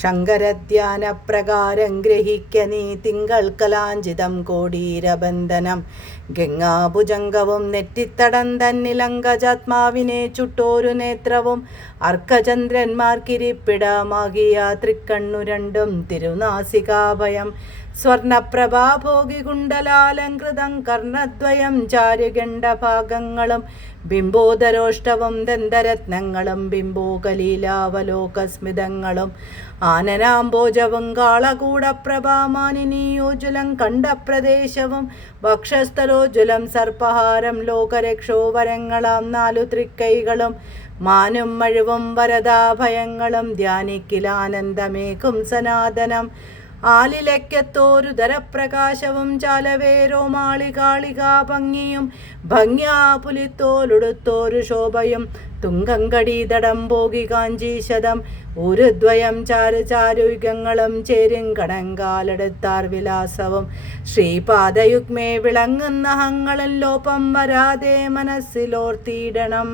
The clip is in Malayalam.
ശങ്കരധ്യാനപ്രകാരം ഗ്രഹിക്ക നീ തിങ്കൾ കലാഞ്ചിതം കോടീരബന്ധനം ഗംഗാഭുജംഗവും നെറ്റിത്തടം തന്നിലങ്കജാത്മാവിനെ ചുട്ടോരു നേത്രവും അർക്കചന്ദ്രന്മാർക്കിരിപ്പിടമാകിയ തൃക്കണ്ണു രണ്ടും തിരുനാസികാഭയം സ്വർണപ്രഭാഭോഗി കുണ്ടലാലങ്കൃതം കർണദ്വയം ചാരുഗണ്ഡഭാഗങ്ങളും ബിംബോദരോഷ്ടവും ദന്തരത്നങ്ങളും ബിംബോകലീലാവലോകസ്മിതങ്ങളും ആനനാംബോജവും കാളകൂടപ്രഭാമാനിനീയോജ്വലം കണ്ഠപ്രദേശവും വക്ഷസ്ഥലോജ്വലം സർപ്പഹാരം ലോകരക്ഷോവരങ്ങളാം 4 തൃക്കൈകളും മാനും മഴുവും വരദാഭയങ്ങളും ധ്യാനിക്കിലാനന്ദമേകും സനാതനം ആലിലയ്ക്കത്തോരു ധരപ്രകാശവും ചാലവേരോമാളികാളികാ ഭംഗിയും ഭംഗ്യാ പുലിത്തോലുടുത്തോരു ശോഭയും തുങ്കങ്കടീതടം ഭോഗി കാഞ്ചീശതം ഊരുദ്വയം ചാരുയുഗങ്ങളും ചേരും കടങ്കാലെടുത്താർ വിലാസവും ശ്രീപാദയുഗ്മേ വിളങ്ങുന്ന ഹങ്ങളും ലോപം വരാതെ മനസ്സിലോർത്തിയിടണം.